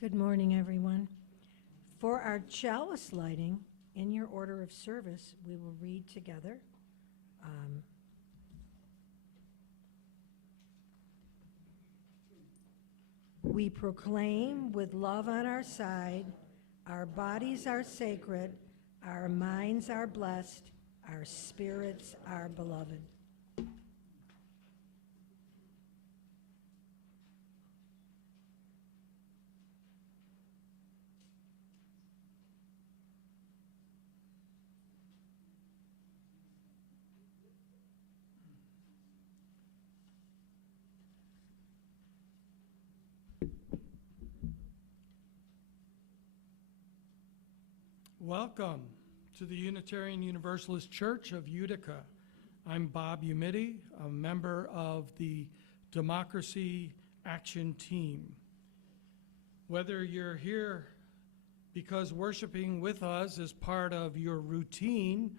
Good morning, everyone. For our chalice lighting, in your order of service, we will read together. We proclaim with love on our side, our bodies are sacred, our minds are blessed, our spirits are beloved. Welcome to the Unitarian Universalist Church of Utica. I'm Bob Umidi, a member of the Democracy Action Team. Whether you're here because worshiping with us is part of your routine,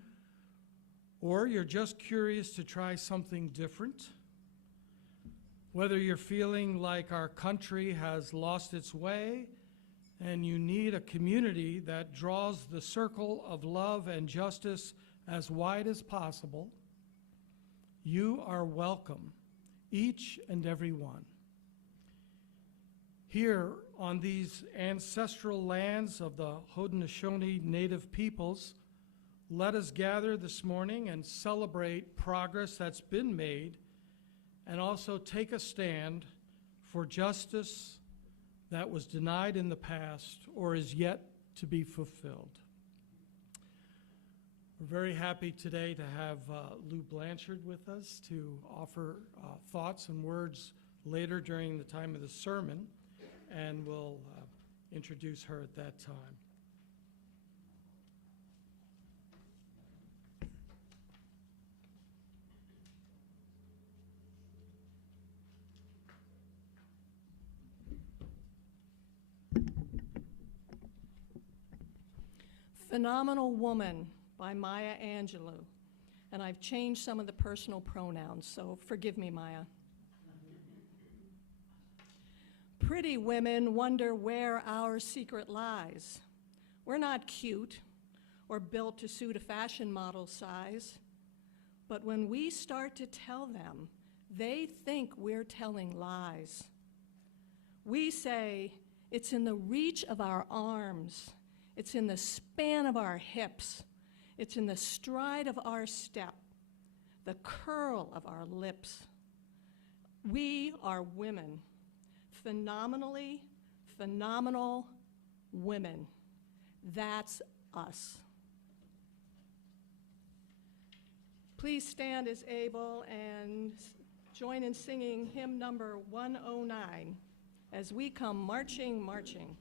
or you're just curious to try something different, whether you're feeling like our country has lost its way and you need a community that draws the circle of love and justice as wide as possible, you are welcome, each and every one. Here on these ancestral lands of the Haudenosaunee Native peoples, let us gather this morning and celebrate progress that's been made and also take a stand for justice that was denied in the past or is yet to be fulfilled. We're very happy today to have Lou Blanchard with us to offer thoughts and words later during the time of the sermon, and we'll introduce her at that time. Phenomenal Woman by Maya Angelou. And I've changed some of the personal pronouns, so forgive me, Maya. Pretty women wonder where our secret lies. We're not cute or built to suit a fashion model size, but when we start to tell them, they think we're telling lies. We say, it's in the reach of our arms. It's in the span of our hips. It's in the stride of our step, the curl of our lips. We are women, phenomenally phenomenal women. That's us. Please stand as able and join in singing hymn number 109 as we come marching, marching.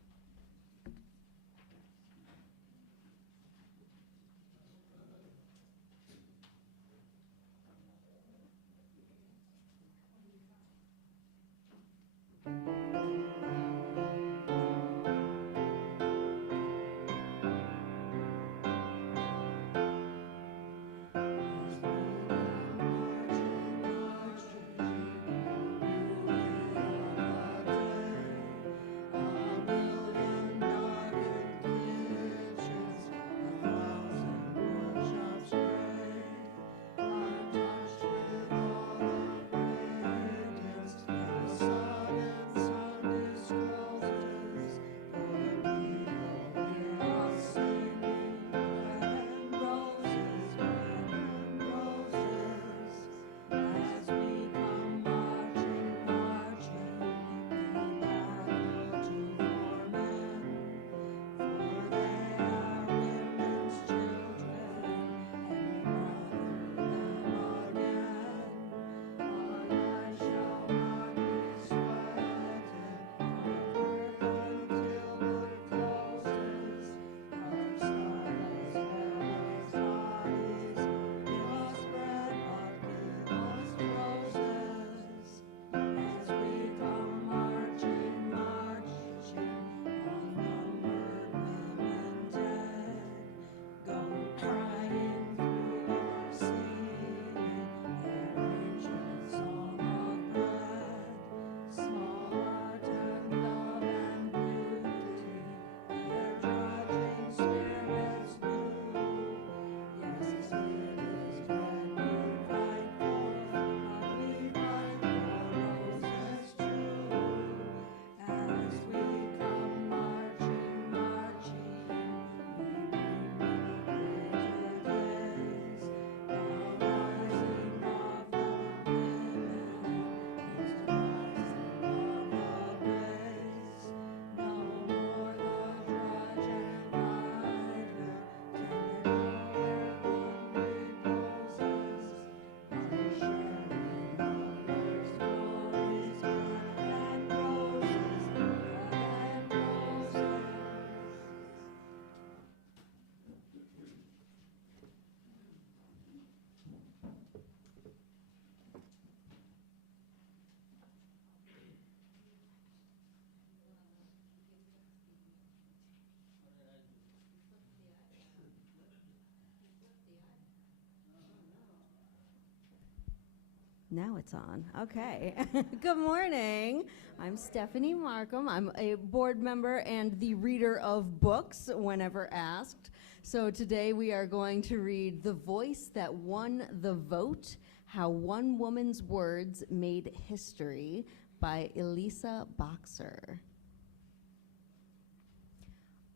Now it's on. Okay. Good morning. I'm Stephanie Markham. I'm a board member and the reader of books whenever asked. So today we are going to read The Voice That Won the Vote, How One Woman's Words Made History by Elisa Boxer.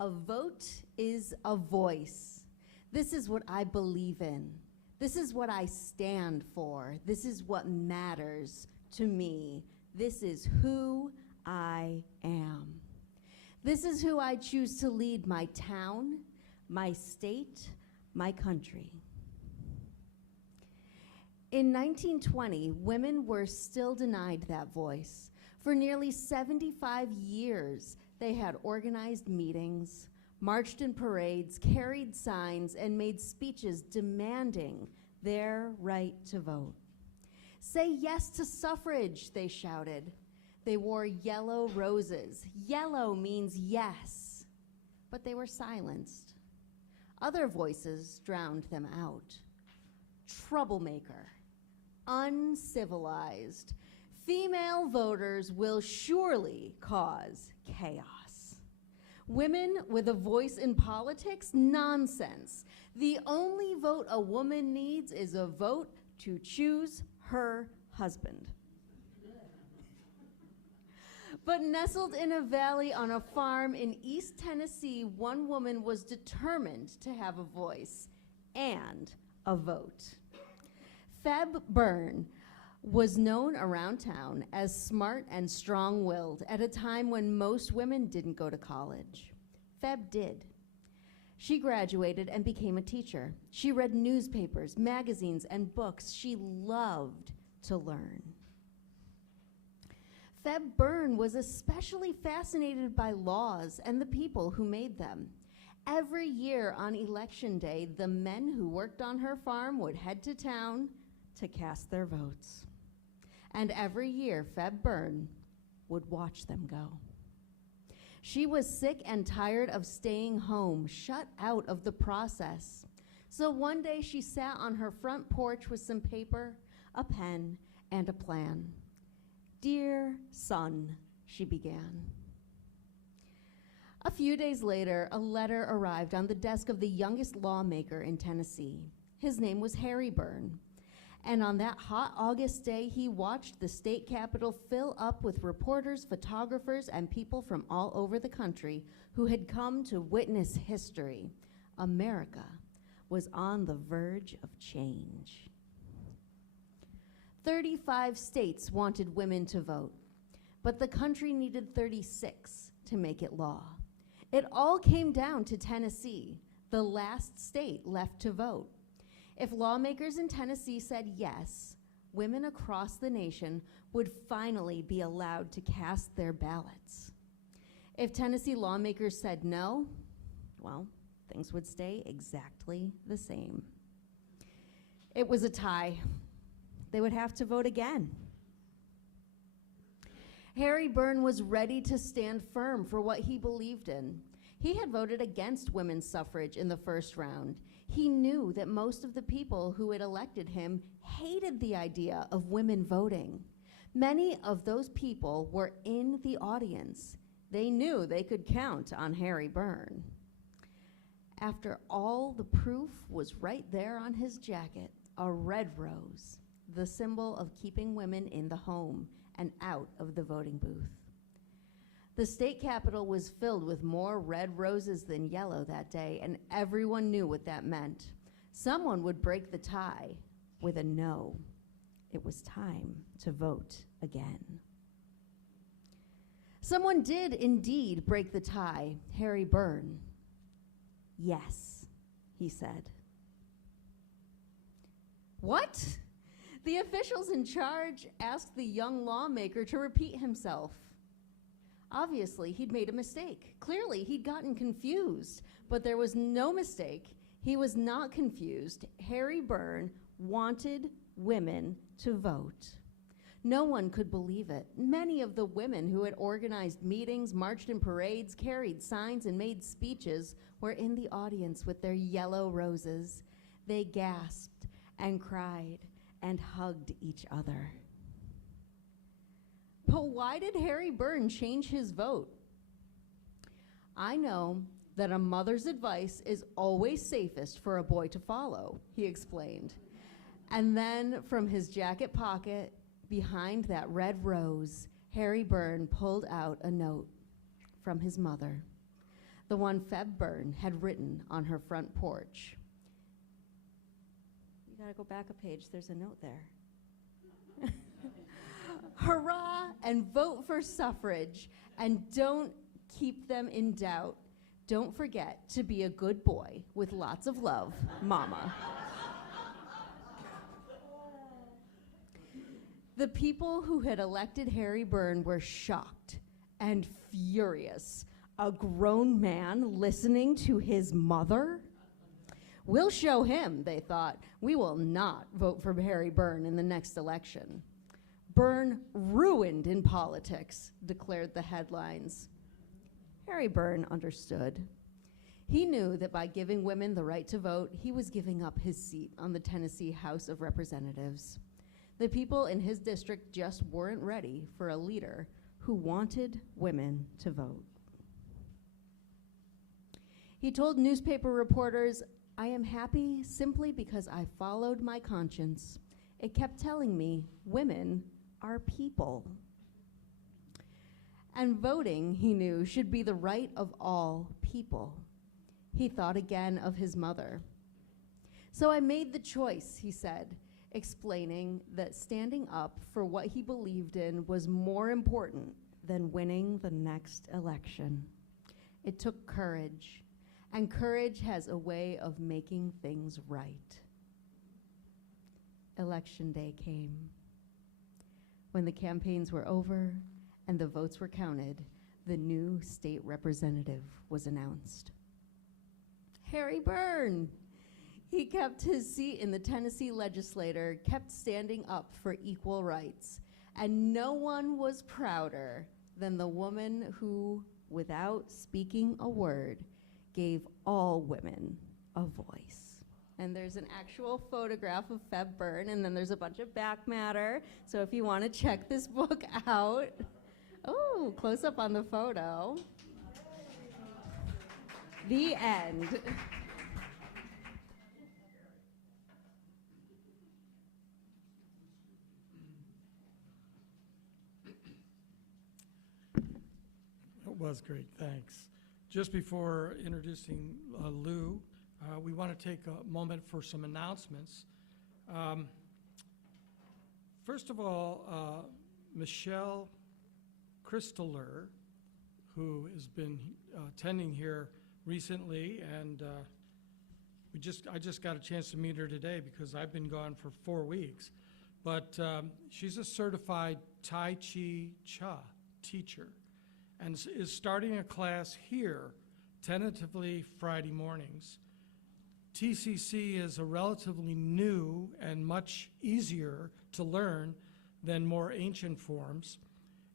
A vote is a voice. This is what I believe in. This is what I stand for. This is what matters to me. This is who I am. This is who I choose to lead my town, my state, my country. In 1920, women were still denied that voice. For nearly 75 years, they had organized meetings, marched in parades, carried signs, and made speeches demanding their right to vote. Say yes to suffrage, they shouted. They wore yellow roses. Yellow means yes, but they were silenced. Other voices drowned them out. Troublemaker, uncivilized, female voters will surely cause chaos. Women with a voice in politics? Nonsense. The only vote a woman needs is a vote to choose her husband. But nestled in a valley on a farm in East Tennessee, one woman was determined to have a voice and a vote. Feb Byrne was known around town as smart and strong-willed at a time when most women didn't go to college. Feb did. She graduated and became a teacher. She read newspapers, magazines, and books. She loved to learn. Feb Byrne was especially fascinated by laws and the people who made them. Every year on election day, the men who worked on her farm would head to town to cast their votes. And every year, Feb Byrne would watch them go. She was sick and tired of staying home, shut out of the process. So one day she sat on her front porch with some paper, a pen, and a plan. "Dear son," she began. A few days later, a letter arrived on the desk of the youngest lawmaker in Tennessee. His name was Harry Byrne. And on that hot August day, he watched the state capitol fill up with reporters, photographers, and people from all over the country who had come to witness history. America was on the verge of change. 35 states wanted women to vote, but the country needed 36 to make it law. It all came down to Tennessee, the last state left to vote. If lawmakers in Tennessee said yes, women across the nation would finally be allowed to cast their ballots. If Tennessee lawmakers said no, well, things would stay exactly the same. It was a tie. They would have to vote again. Harry Byrne was ready to stand firm for what he believed in. He had voted against women's suffrage in the first round. He knew that most of the people who had elected him hated the idea of women voting. Many of those people were in the audience. They knew they could count on Harry Byrne. After all, the proof was right there on his jacket, a red rose, the symbol of keeping women in the home and out of the voting booth. The state capitol was filled with more red roses than yellow that day, and everyone knew what that meant. Someone would break the tie with a no. It was time to vote again. Someone did indeed break the tie, Harry Byrne. "Yes," he said. "What?" The officials in charge asked the young lawmaker to repeat himself. Obviously, he'd made a mistake. Clearly, he'd gotten confused, but there was no mistake. He was not confused. Harry Byrne wanted women to vote. No one could believe it. Many of the women who had organized meetings, marched in parades, carried signs, and made speeches were in the audience with their yellow roses. They gasped and cried and hugged each other. But why did Harry Byrne change his vote? I know that a mother's advice is always safest for a boy to follow, he explained. And then from his jacket pocket, behind that red rose, Harry Byrne pulled out a note from his mother, the one Feb Byrne had written on her front porch. You gotta go back a page, there's a note there. Hurrah and vote for suffrage, and don't keep them in doubt. Don't forget to be a good boy with lots of love, Mama. The people who had elected Harry Byrne were shocked and furious. A grown man listening to his mother? We'll show him, they thought. We will not vote for Harry Byrne in the next election. Byrne ruined in politics, declared the headlines. Harry Byrne understood. He knew that by giving women the right to vote, he was giving up his seat on the Tennessee House of Representatives. The people in his district just weren't ready for a leader who wanted women to vote. He told newspaper reporters, "I am happy simply because I followed my conscience. It kept telling me women are people." And voting, he knew, should be the right of all people. He thought again of his mother. "So I made the choice," he said, explaining that standing up for what he believed in was more important than winning the next election. It took courage, and courage has a way of making things right. Election day came. When the campaigns were over and the votes were counted, the new state representative was announced. Harry Byrne. He kept his seat in the Tennessee legislature, kept standing up for equal rights, and no one was prouder than the woman who, without speaking a word, gave all women a voice. And there's an actual photograph of Feb Byrne, and then there's a bunch of back matter, so if you want to check this book out. Oh, close up on the photo. The end. It was great, thanks. Just before introducing Lou, we want to take a moment for some announcements. First of all, Michelle Christaler, who has been attending here recently, and I just got a chance to meet her today because I've been gone for 4 weeks. But she's a certified Tai Chi Cha teacher and is starting a class here, tentatively Friday mornings. TCC is a relatively new and much easier to learn than more ancient forms.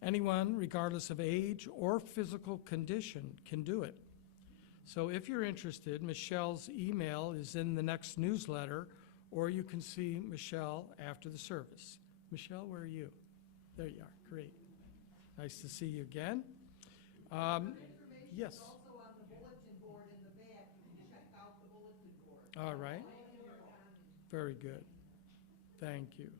Anyone, regardless of age or physical condition, can do it. So if you're interested, Michelle's email is in the next newsletter, or you can see Michelle after the service. Michelle, where are you? There you are, great. Nice to see you again. Yes. Also on the bulletin board in the back, you can check out the bulletin board. All right. Very good. Thank you.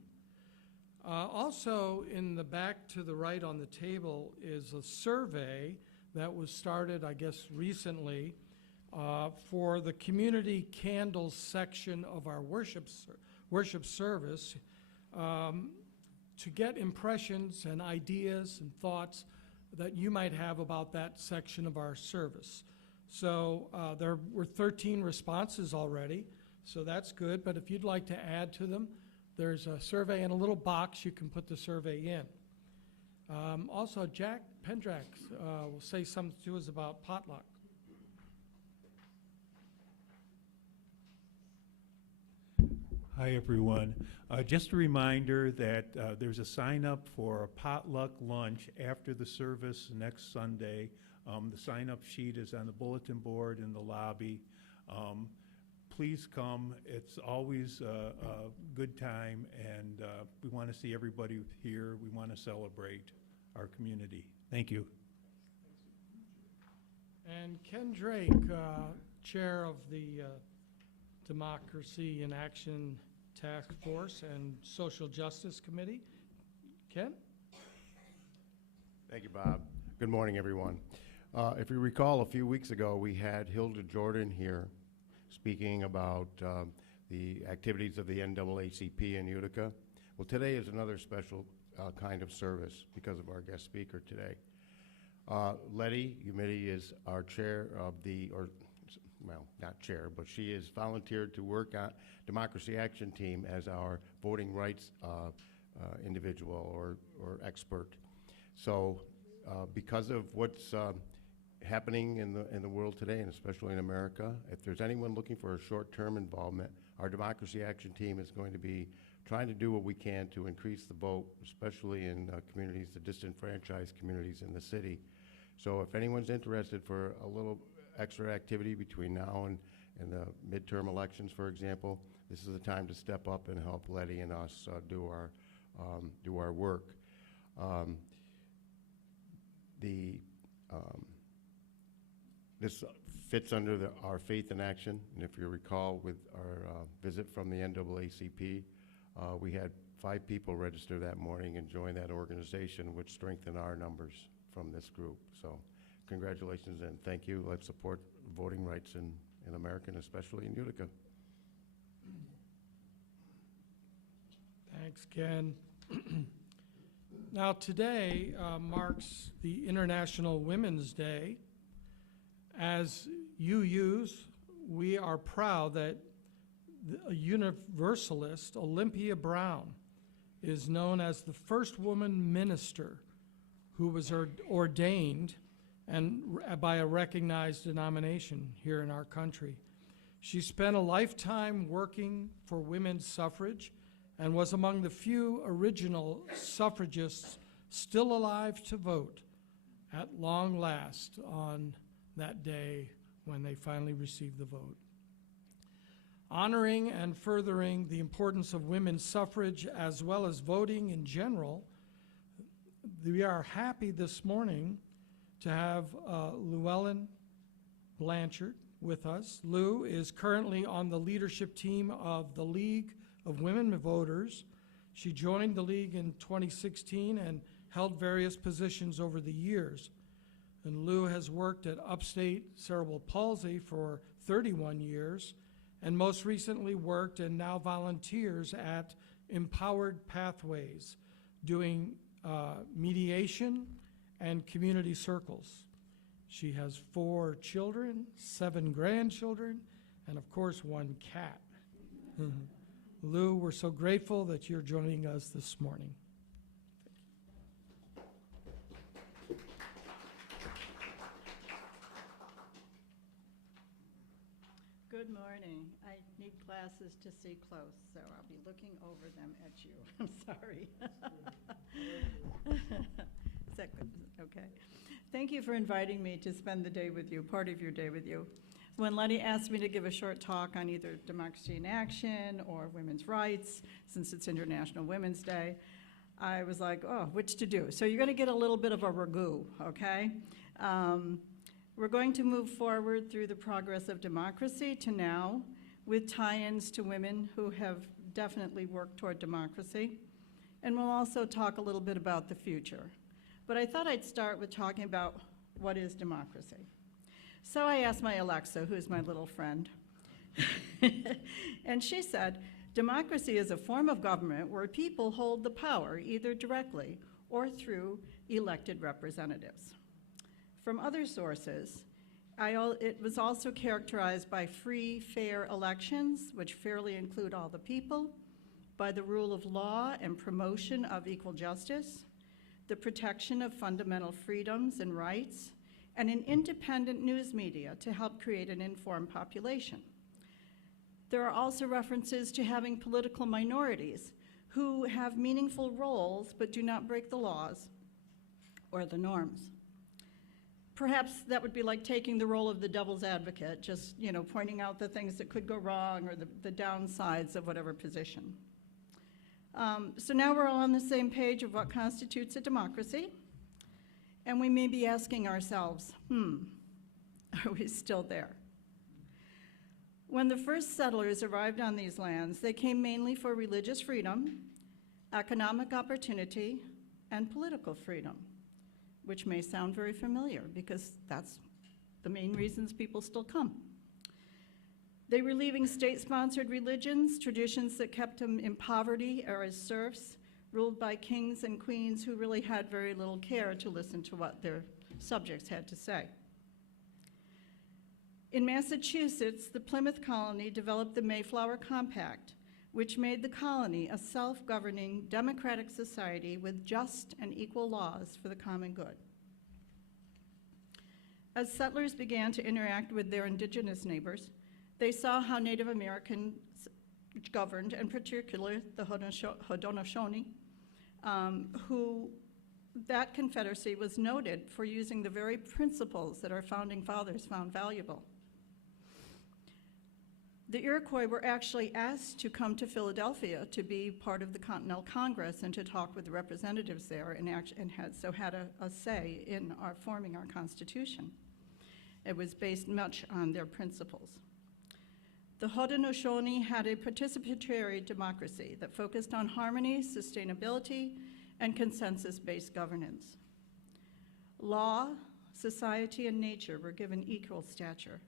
Also, in the back to the right on the table is a survey that was started, I guess, recently for the community candles section of our worship service to get impressions and ideas and thoughts that you might have about that section of our service. So there were 13 responses already, so that's good, but if you'd like to add to them, there's a survey in a little box you can put the survey in. Also, Jack Pendrax will say something to us about potluck. Hi, everyone. Just a reminder that there's a sign up for a potluck lunch after the service next Sunday. The sign up sheet is on the bulletin board in the lobby. please come. It's always a good time, and we want to see everybody here. We want to celebrate our community. Thank you. And Ken Drake, Chair of the Democracy in Action Task Force and Social Justice Committee. Ken? Thank you, Bob. Good morning, everyone. If you recall, a few weeks ago, we had Hilda Jordan here speaking about the activities of the NAACP in Utica. Well, today is another special kind of service because of our guest speaker today. Letty Umidi is our chair of the, well, not chair, but she is volunteered to work on Democracy Action Team as our voting rights individual or expert. So because of what's happening in the world today, and especially in America, if there's anyone looking for a short-term involvement, our Democracy Action Team is going to be trying to do what we can to increase the vote, especially in communities, the disenfranchised communities in the city. So if anyone's interested for a little extra activity between now and the midterm elections, for example, this is the time to step up and help Letty and us do our work. This fits under our Faith in Action, and if you recall, with our visit from the NAACP, we had 5 people register that morning and join that organization, which strengthened our numbers from this group. So congratulations and thank you. Let's support voting rights in America, and especially in Utica. Thanks, Ken. Now, today marks the International Women's Day. As UUs, we are proud that a Universalist, Olympia Brown, is known as the first woman minister who was ordained and by a recognized denomination here in our country. She spent a lifetime working for women's suffrage and was among the few original suffragists still alive to vote at long last on that day when they finally received the vote. Honoring and furthering the importance of women's suffrage as well as voting in general, we are happy this morning to have Llewellyn Blanchard with us. Lou is currently on the leadership team of the League of Women Voters. She joined the League in 2016 and held various positions over the years. And Lou has worked at Upstate Cerebral Palsy for 31 years and most recently worked and now volunteers at Empowered Pathways, doing mediation and community circles. She has 4 children, 7 grandchildren, and of course 1 cat. Lou, we're so grateful that you're joining us this morning. Good morning. I need glasses to see close, so I'll be looking over them at you. I'm sorry. Is that good? Okay. Thank you for inviting me to spend the day with you, part of your day with you. When Letty asked me to give a short talk on either Democracy in Action or women's rights, since it's International Women's Day, I was like, oh, which to do? So you're going to get a little bit of a ragu, okay? We're going to move forward through the progress of democracy to now, with tie-ins to women who have definitely worked toward democracy. And we'll also talk a little bit about the future. But I thought I'd start with talking about what is democracy. So I asked my Alexa, who's my little friend, and she said, democracy is a form of government where people hold the power either directly or through elected representatives. From other sources, it was also characterized by free, fair elections, which fairly include all the people, by the rule of law and promotion of equal justice, the protection of fundamental freedoms and rights, and an independent news media to help create an informed population. There are also references to having political minorities who have meaningful roles but do not break the laws or the norms. perhaps that would be like taking the role of the devil's advocate, just, pointing out the things that could go wrong or the downsides of whatever position. So now we're all on the same page of what constitutes a democracy, and we may be asking ourselves, are we still there? When the first settlers arrived on these lands, they came mainly for religious freedom, economic opportunity, and political freedom, which may sound very familiar because that's the main reasons people still come. They were leaving state-sponsored religions, traditions that kept them in poverty or as serfs, ruled by kings and queens who really had very little care to listen to what their subjects had to say. In Massachusetts, the Plymouth colony developed the Mayflower Compact, which made the colony a self-governing democratic society with just and equal laws for the common good. As settlers began to interact with their indigenous neighbors, they saw how Native Americans governed, in particular the Haudenosaunee, who that confederacy was noted for using the very principles that our founding fathers found valuable. The Iroquois were actually asked to come to Philadelphia to be part of the Continental Congress and to talk with the representatives there, and had a say in forming our Constitution. It was based much on their principles. The Haudenosaunee had a participatory democracy that focused on harmony, sustainability, and consensus-based governance. Law, society, and nature were given equal stature.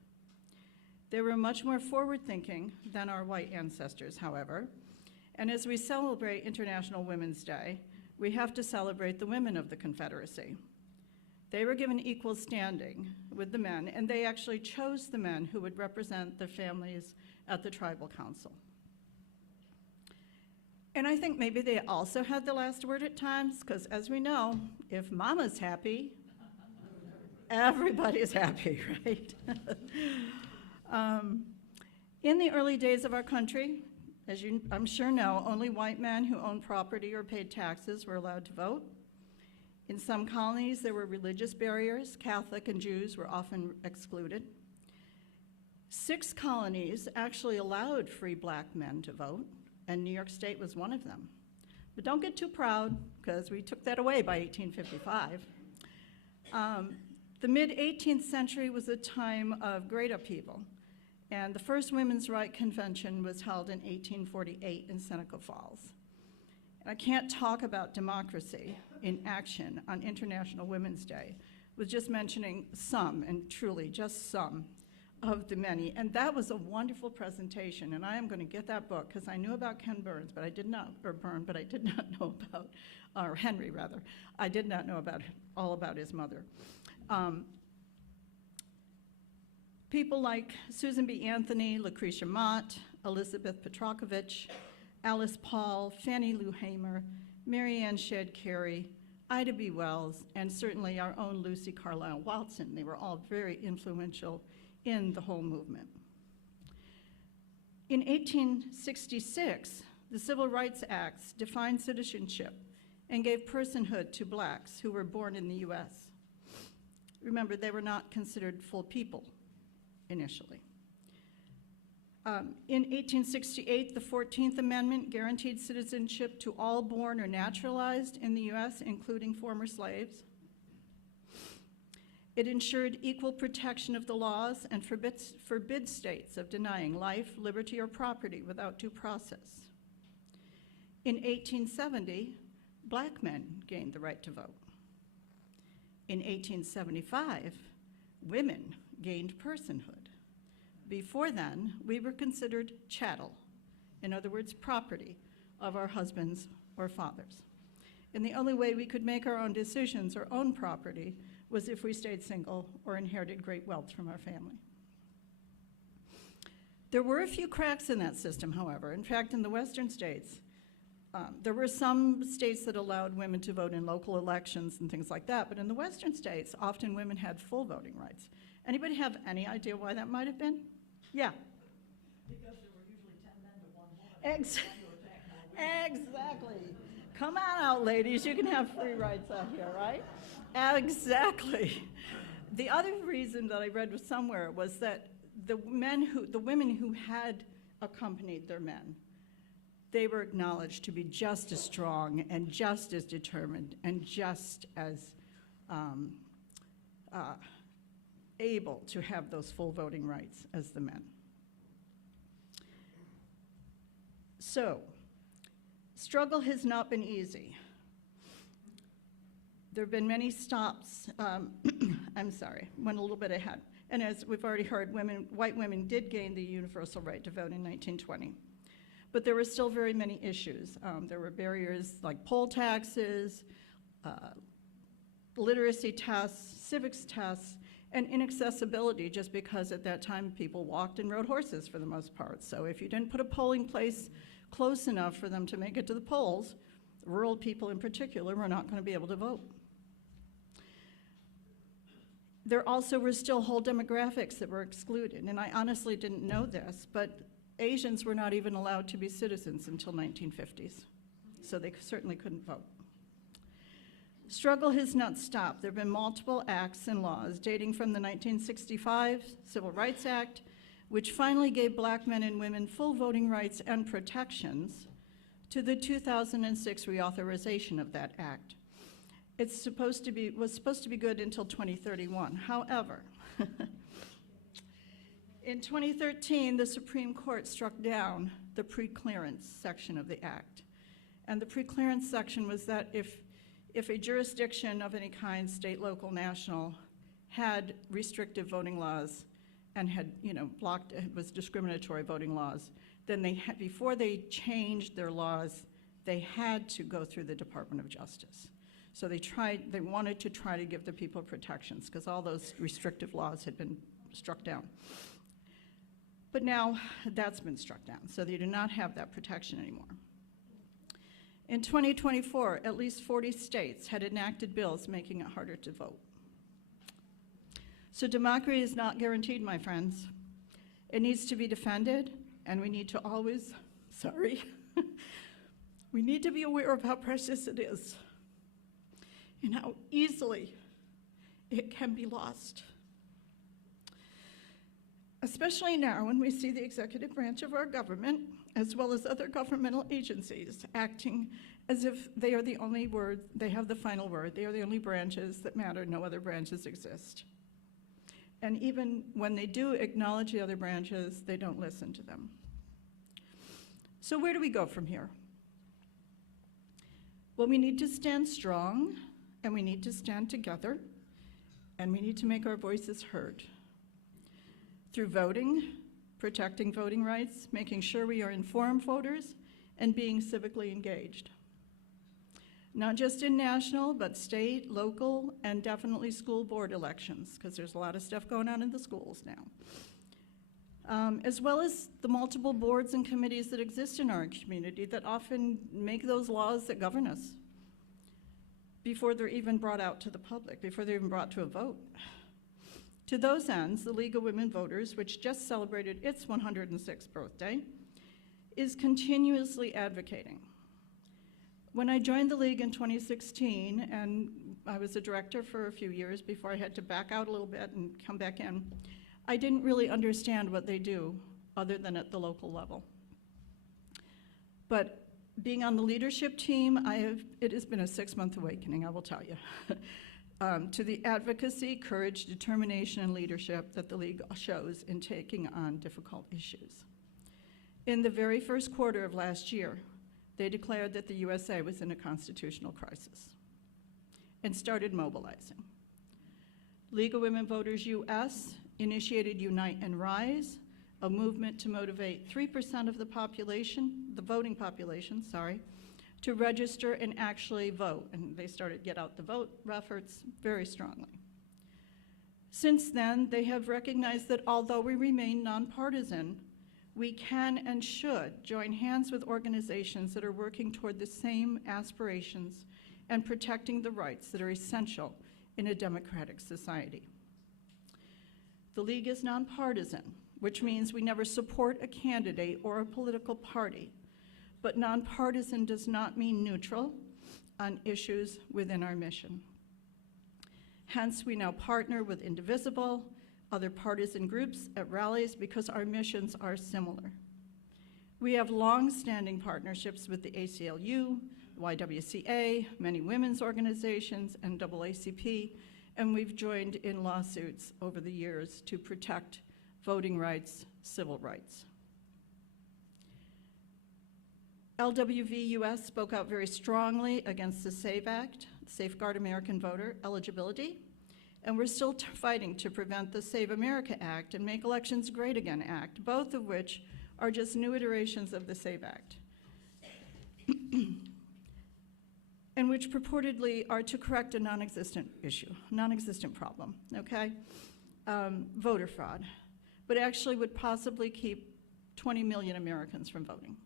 They were much more forward-thinking than our white ancestors, however, and as we celebrate International Women's Day, we have to celebrate the women of the Confederacy. They were given equal standing with the men, and they actually chose the men who would represent their families at the tribal council. And I think maybe they also had the last word at times, because as we know, if mama's happy, everybody's happy, right? In the early days of our country, as you, I'm sure know, only white men who owned property or paid taxes were allowed to vote. In some colonies, there were religious barriers. Catholic and Jews were often excluded. 6 colonies actually allowed free black men to vote, and New York State was one of them. But don't get too proud, because we took that away by 1855. The mid-18th century was a time of great upheaval, and the first Women's Rights Convention was held in 1848 in Seneca Falls. I can't talk about democracy in action on International Women's Day with just mentioning some, and truly just some, of the many. And that was a wonderful presentation, and I am going to get that book because I knew about Ken Burns, but I did not, or Byrne, but I did not know about, or Henry rather, I did not know about all about his mother. People like Susan B. Anthony, Lucretia Mott, Elizabeth Petrokovich, Alice Paul, Fannie Lou Hamer, Mary Ann Shedd Carey, Ida B. Wells, and certainly our own Lucy Carlisle Watson. They were all very influential in the whole movement. In 1866, the Civil Rights Acts defined citizenship and gave personhood to blacks who were born in the US. Remember, they were not considered full people initially. In 1868, the 14th Amendment guaranteed citizenship to all born or naturalized in the US, including former slaves. It ensured equal protection of the laws and forbids states of denying life, liberty, or property without due process. In 1870, black men gained the right to vote. In 1875, women gained personhood. Before then, we were considered chattel, in other words, property of our husbands or fathers. And the only way we could make our own decisions or own property was if we stayed single or inherited great wealth from our family. There were a few cracks in that system, however. In fact, in the western states, there were some states that allowed women to vote in local elections and things like that, but in the western states, often women had full voting rights. Anybody have any idea why that might have been? Yeah. Because there were usually 10 men to 1 woman. Exactly. Come on out, ladies. You can have free rights out here, right? Exactly. The other reason that I read somewhere was that the women who had accompanied their men, they were acknowledged to be just as strong and just as determined and just as able to have those full voting rights as the men. So, struggle has not been easy. There have been many stops. I'm sorry, went a little bit ahead. And as we've already heard, white women did gain the universal right to vote in 1920. But there were still very many issues. There were barriers like poll taxes, literacy tests, civics tests, and inaccessibility, just because at that time people walked and rode horses for the most part. So if you didn't put a polling place close enough for them to make it to the polls, rural people in particular were not going to be able to vote. There also were still whole demographics that were excluded, and I honestly didn't know this, but Asians were not even allowed to be citizens until 1950s, so they certainly couldn't vote. Struggle has not stopped. There have been multiple acts and laws dating from the 1965 Civil Rights Act, which finally gave black men and women full voting rights and protections, to the 2006 reauthorization of that act. Was supposed to be good until 2031. However, in 2013, the Supreme Court struck down the pre-clearance section of the act. And the pre-clearance section was that if a jurisdiction of any kind, state, local, national, had restrictive voting laws and had, was discriminatory voting laws, then before they changed their laws, they had to go through the Department of Justice. So they wanted to try to give the people protections because all those restrictive laws had been struck down. But now that's been struck down, so they do not have that protection anymore. In 2024, at least 40 states had enacted bills making it harder to vote. So democracy is not guaranteed, my friends. It needs to be defended, and we need to always, we need to be aware of how precious it is and how easily it can be lost. Especially now when we see the executive branch of our government, as well as other governmental agencies, acting as if they are the only word, they have the final word, they are the only branches that matter, no other branches exist. And even when they do acknowledge the other branches, they don't listen to them. So where do we go from here? Well, we need to stand strong, and we need to stand together, and we need to make our voices heard. Through voting, protecting voting rights, making sure we are informed voters, and being civically engaged. Not just in national, but state, local, and definitely school board elections, because there's a lot of stuff going on in the schools now. As well as the multiple boards and committees that exist in our community that often make those laws that govern us before they're even brought out to the public, before they're even brought to a vote. To those ends, the League of Women Voters, which just celebrated its 106th birthday, is continuously advocating. When I joined the League in 2016, and I was a director for a few years before I had to back out a little bit and come back in, I didn't really understand what they do other than at the local level. But being on the leadership team, it has been a 6-month awakening, I will tell you, to the advocacy, courage, determination, and leadership that the League shows in taking on difficult issues. In the very first quarter of last year, they declared that the USA was in a constitutional crisis and started mobilizing. League of Women Voters US initiated Unite and Rise, a movement to motivate 3% of the population, the voting population, to register and actually vote. And they started Get Out the Vote efforts very strongly. Since then, they have recognized that although we remain nonpartisan, we can and should join hands with organizations that are working toward the same aspirations and protecting the rights that are essential in a democratic society. The League is nonpartisan, which means we never support a candidate or a political party, but nonpartisan does not mean neutral on issues within our mission. Hence, we now partner with Indivisible, other partisan groups at rallies because our missions are similar. We have long-standing partnerships with the ACLU, YWCA, many women's organizations, NAACP, and we've joined in lawsuits over the years to protect voting rights, civil rights. LWV US spoke out very strongly against the SAVE Act, Safeguard American Voter Eligibility, and we're still fighting to prevent the Save America Act and Make Elections Great Again Act, both of which are just new iterations of the SAVE Act, and which purportedly are to correct a non-existent issue, non-existent problem, okay? Voter fraud, but actually would possibly keep 20 million Americans from voting.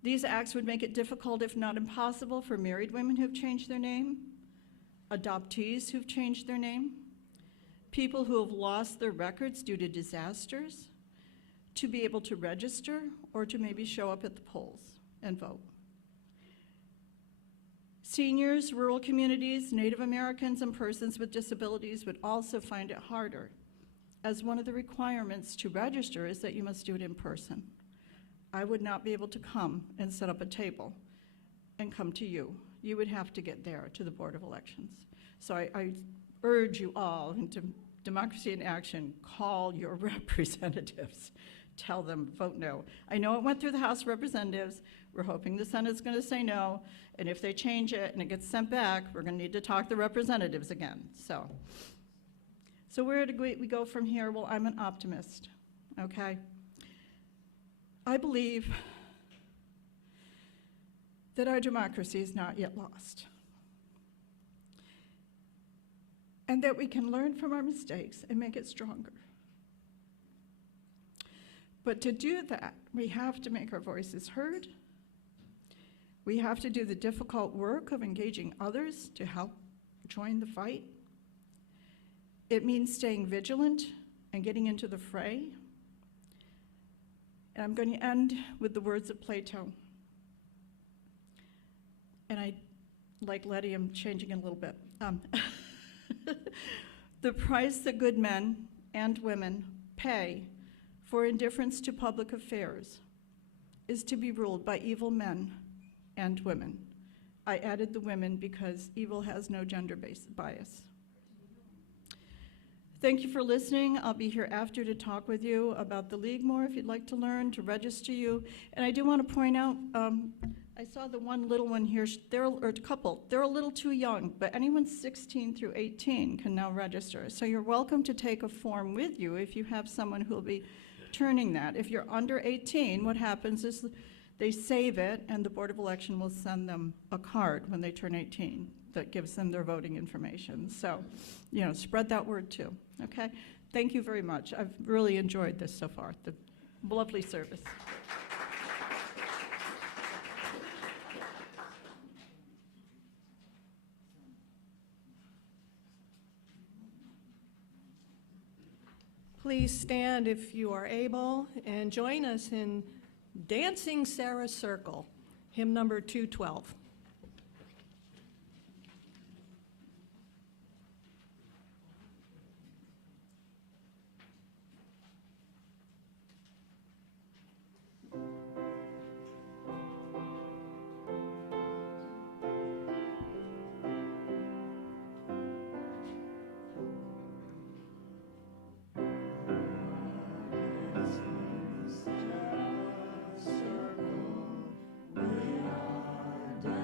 These acts would make it difficult, if not impossible, for married women who've changed their name, adoptees who've changed their name, people who have lost their records due to disasters, to be able to register or to maybe show up at the polls and vote. Seniors, rural communities, Native Americans, and persons with disabilities would also find it harder, as one of the requirements to register is that you must do it in person. I would not be able to come and set up a table and come to you. You would have to get there to the Board of Elections. So I urge you all, into Democracy in Action, call your representatives. Tell them, vote no. I know it went through the House of Representatives. We're hoping the Senate's going to say no. And if they change it and it gets sent back, we're going to need to talk to the representatives again. So where do we go from here? Well, I'm an optimist, okay? I believe that our democracy is not yet lost, and that we can learn from our mistakes and make it stronger. But to do that, we have to make our voices heard. We have to do the difficult work of engaging others to help join the fight. It means staying vigilant and getting into the fray. And I'm going to end with the words of Plato. And I, like Letty, I'm changing it a little bit. The price that good men and women pay for indifference to public affairs is to be ruled by evil men and women. I added the women because evil has no gender-based bias. Thank you for listening. I'll be here after to talk with you about the League more if you'd like to learn, to register you. And I do want to point out, I saw the one little one here, or a couple, they're a little too young, but anyone 16 through 18 can now register. So you're welcome to take a form with you if you have someone who will be turning that. If you're under 18, what happens is they save it and the Board of Election will send them a card when they turn 18 that gives them their voting information. So, spread that word too, okay? Thank you very much. I've really enjoyed this so far, the lovely service. Please stand if you are able and join us in Dancing Sarah's Circle, hymn number 212. Circle, we are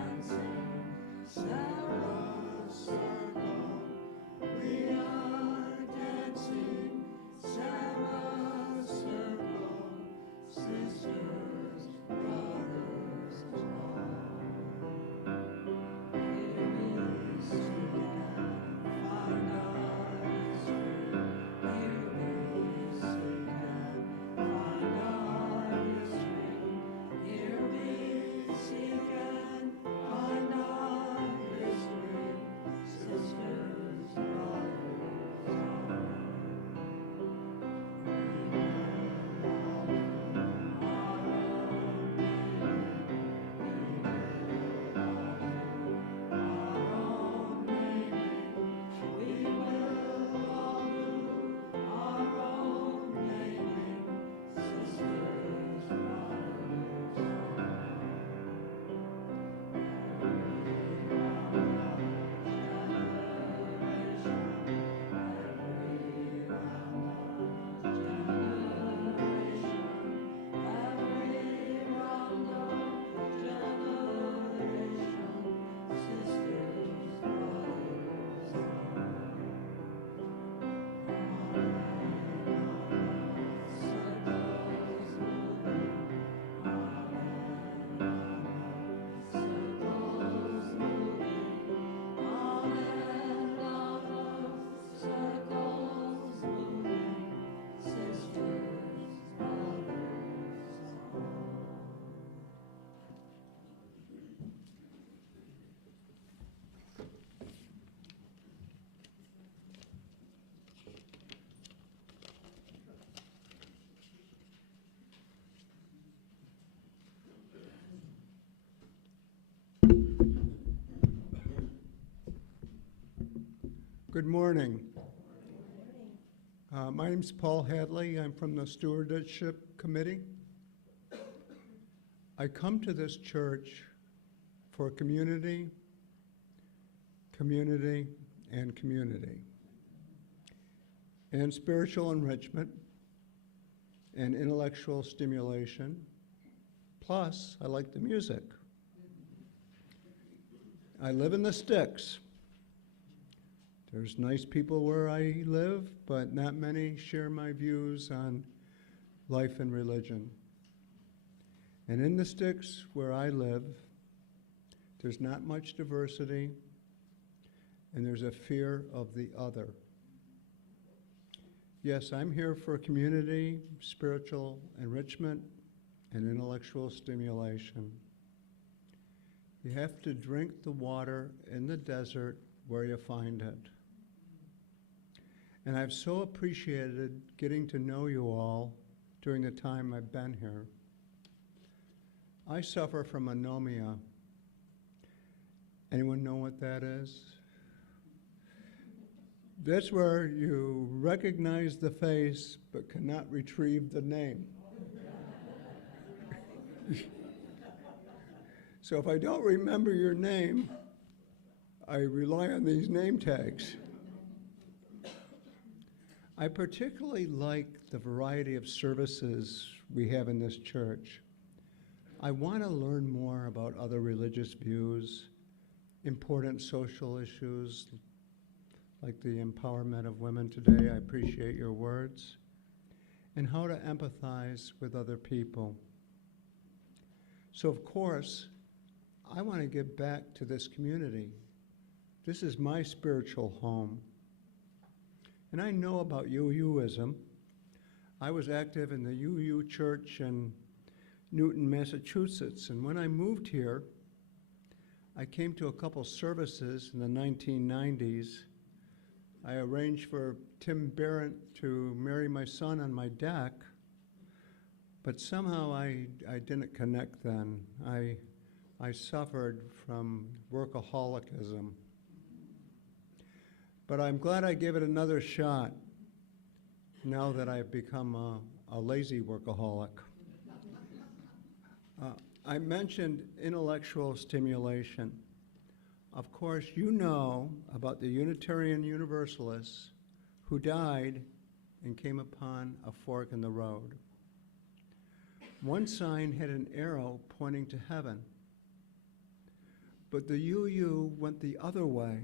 Good morning. My name's Paul Hadley. I'm from the Stewardship Committee. I come to this church for community, community, and community, and spiritual enrichment, and intellectual stimulation. Plus, I like the music. I live in the sticks. There's nice people where I live, but not many share my views on life and religion. And in the sticks where I live, there's not much diversity, and there's a fear of the other. Yes, I'm here for community, spiritual enrichment, and intellectual stimulation. You have to drink the water in the desert where you find it. And I've so appreciated getting to know you all during the time I've been here. I suffer from anomia. Anyone know what that is? That's where you recognize the face but cannot retrieve the name. So if I don't remember your name, I rely on these name tags. I particularly like the variety of services we have in this church. I want to learn more about other religious views, important social issues like the empowerment of women today. I appreciate your words. And how to empathize with other people. So of course, I want to give back to this community. This is my spiritual home. And I know about UUism. I was active in the UU church in Newton, Massachusetts, and when I moved here, I came to a couple services in the 1990s. I arranged for Tim Barrett to marry my son on my deck, but somehow I didn't connect then. I suffered from workaholicism. But I'm glad I gave it another shot now that I've become a lazy workaholic. I mentioned intellectual stimulation. Of course, you know about the Unitarian Universalists who died and came upon a fork in the road. One sign had an arrow pointing to heaven, but the UU went the other way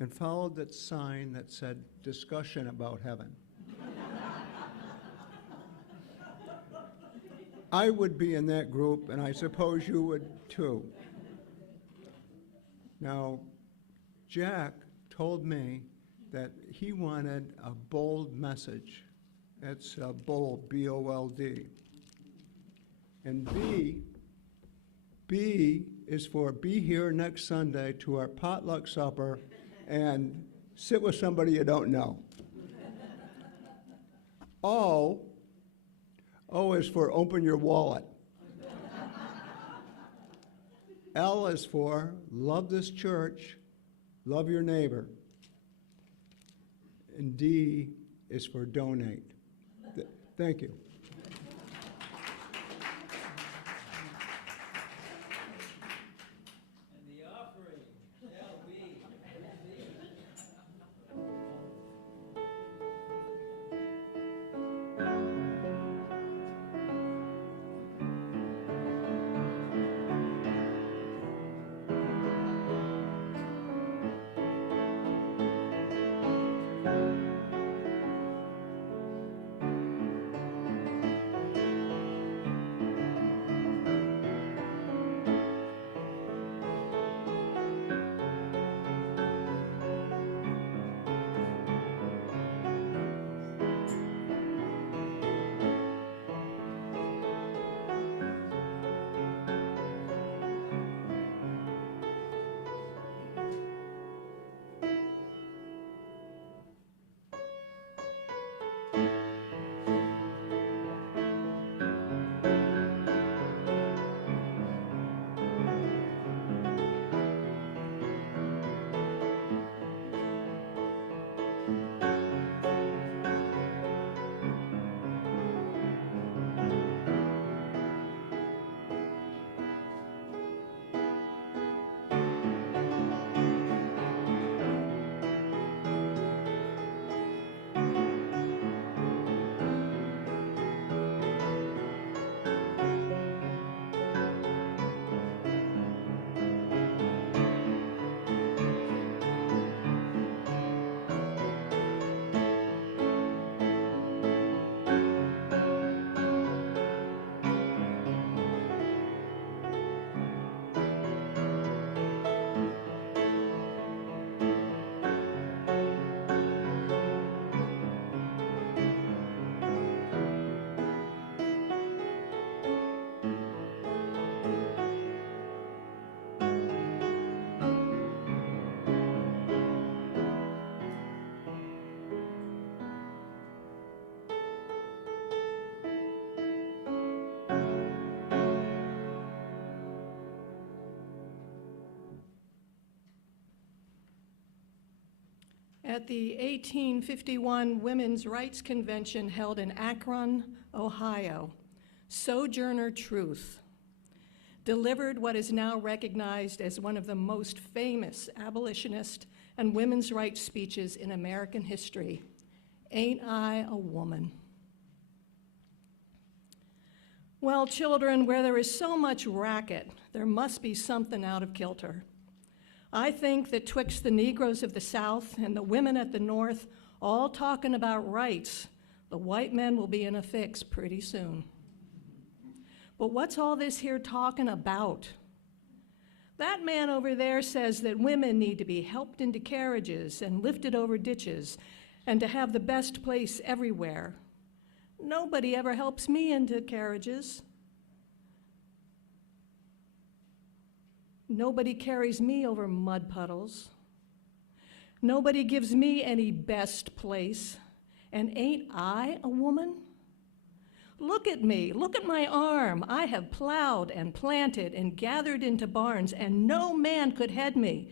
and followed that sign that said discussion about heaven. I would be in that group, and I suppose you would too. Now, Jack told me that he wanted a bold message. That's bold, B-O-L-D. And B is for be here next Sunday to our potluck supper and sit with somebody you don't know. O is for open your wallet. L is for love this church, love your neighbor. And D is for donate. Thank you. at the 1851 Women's Rights Convention held in Akron, Ohio, Sojourner Truth delivered what is now recognized as one of the most famous abolitionist and women's rights speeches in American history, "Ain't I a Woman?" Well, children, where there is so much racket, there must be something out of kilter. I think that twixt the Negroes of the South and the women at the North all talking about rights, the white men will be in a fix pretty soon. But what's all this here talking about? That man over there says that women need to be helped into carriages and lifted over ditches and to have the best place everywhere. Nobody ever helps me into carriages. Nobody carries me over mud puddles. Nobody gives me any best place. And ain't I a woman? Look at me, look at my arm. I have plowed and planted and gathered into barns, and no man could head me.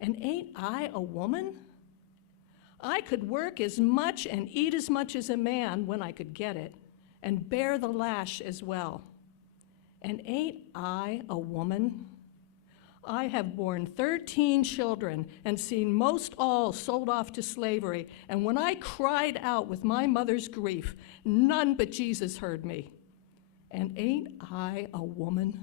And ain't I a woman? I could work as much and eat as much as a man when I could get it, and bear the lash as well. And ain't I a woman? I have borne 13 children and seen most all sold off to slavery, and when I cried out with my mother's grief, none but Jesus heard me. And ain't I a woman?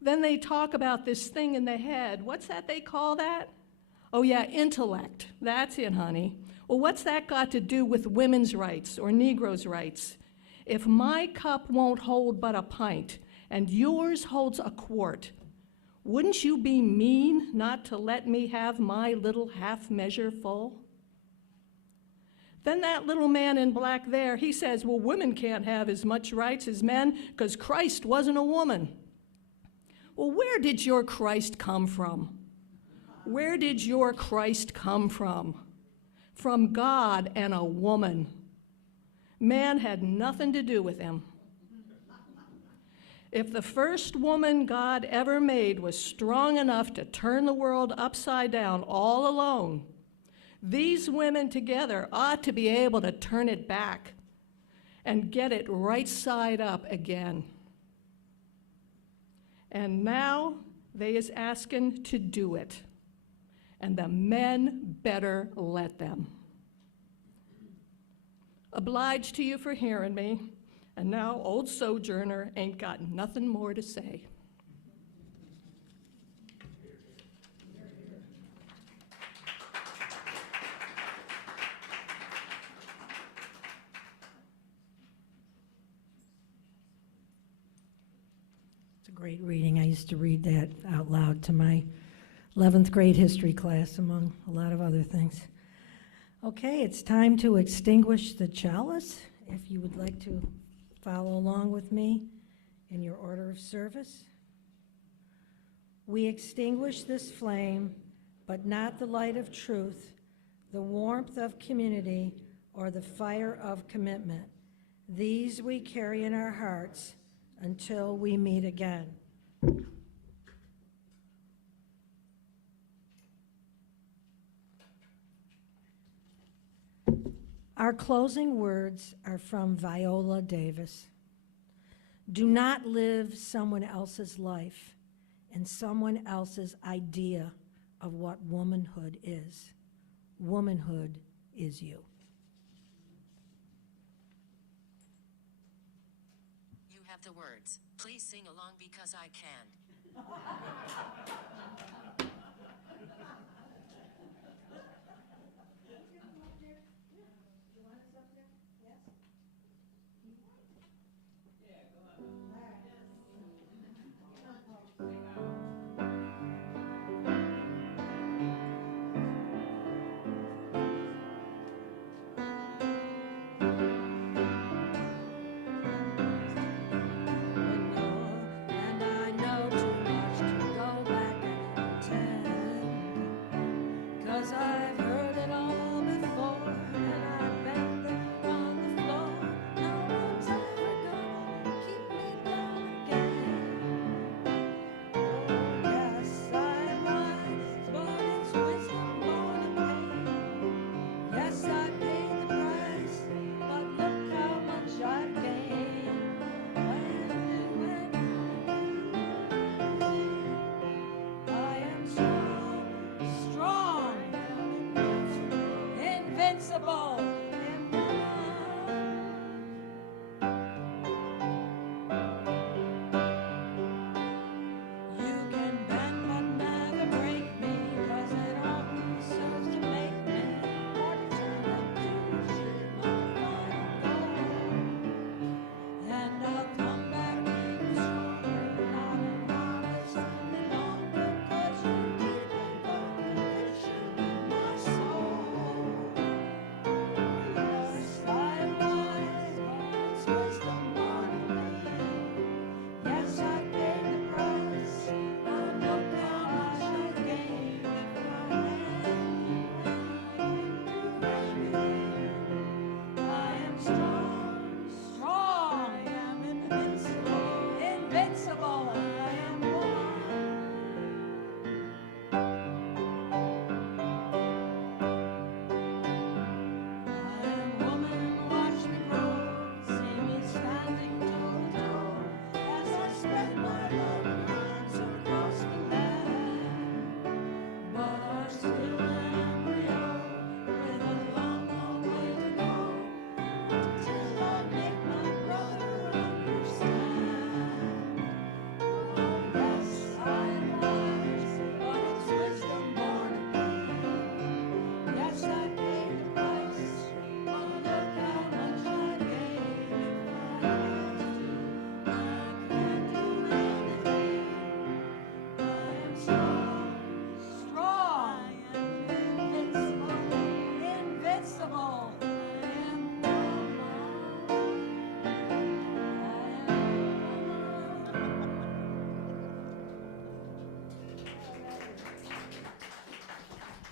Then they talk about this thing in the head. What's that they call that? Oh yeah, intellect. That's it, honey. Well, what's that got to do with women's rights or Negroes' rights? If my cup won't hold but a pint and yours holds a quart, wouldn't you be mean not to let me have my little half measure full? Then that little man in black there, he says, well, women can't have as much rights as men because Christ wasn't a woman. Well, where did your Christ come from? Where did your Christ come from? From God and a woman. Man had nothing to do with him. If the first woman God ever made was strong enough to turn the world upside down all alone, these women together ought to be able to turn it back and get it right side up again. And now they is asking to do it, and the men better let them. Obliged to you for hearing me. And now old Sojourner ain't got nothing more to say. It's a great reading. I used to read that out loud to my 11th grade history class, among a lot of other things. Okay, it's time to extinguish the chalice. If you would like to follow along with me in your order of service. We extinguish this flame, but not the light of truth, the warmth of community, or the fire of commitment. These we carry in our hearts until we meet again. Our closing words are from Viola Davis. Do not live someone else's life and someone else's idea of what womanhood is. Womanhood is you. You have the words. Please sing along because I can. And I know too much to go back impossible.